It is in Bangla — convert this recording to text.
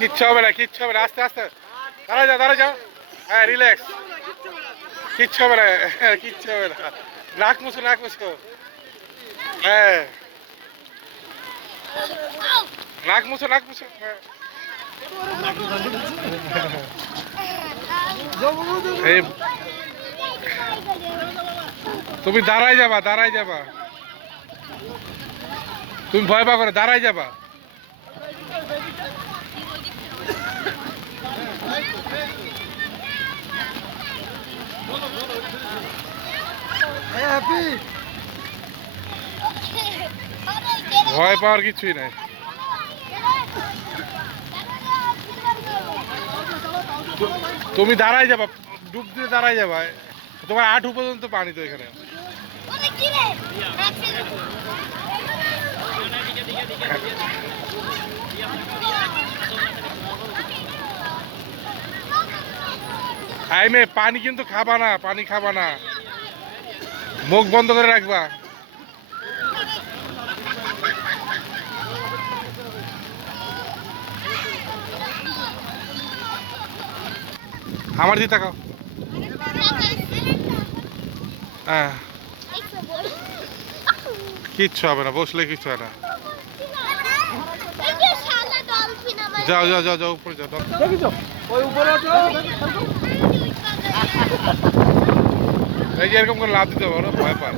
কিচ্ছু হবে না, কিচ্ছু হবে না, আস্তে আস্তে দাঁড়া যাও। হ্যাঁ, রিল্যাক্স, কিচ্ছু হবে না, কিচ্ছু হবে না। নাক মুছো, নাক মুছো। হ্যাঁ, নাক মুছো, নাক মুছো। এই তুমি দাঁড়াই যাবা, দাঁড়াই যাবা। তুমি ভয় পা করে দাঁড়াই যাবা। ভয় পাওয়ার কিছুই নাই। তুমি দাঁড়াই যাবা, ডুব দিয়ে দাঁড়াই যাবা। তোমার আঁটু পর্যন্ত পানি তো এখানে। আইমে পানি কিন্তু খাবা না, পানি খাবা না, মুখ বন্ধ করে রাখবা। আমার দিকে তাকাও। হ্যাঁ, কিচ্ছু হবে না, বসলে কিচ্ছু হবে না। যাও যাও যাও যাও, উপরে যাও। এই যে এরকম করে লাভ দিতে পারো, ভয় পায়।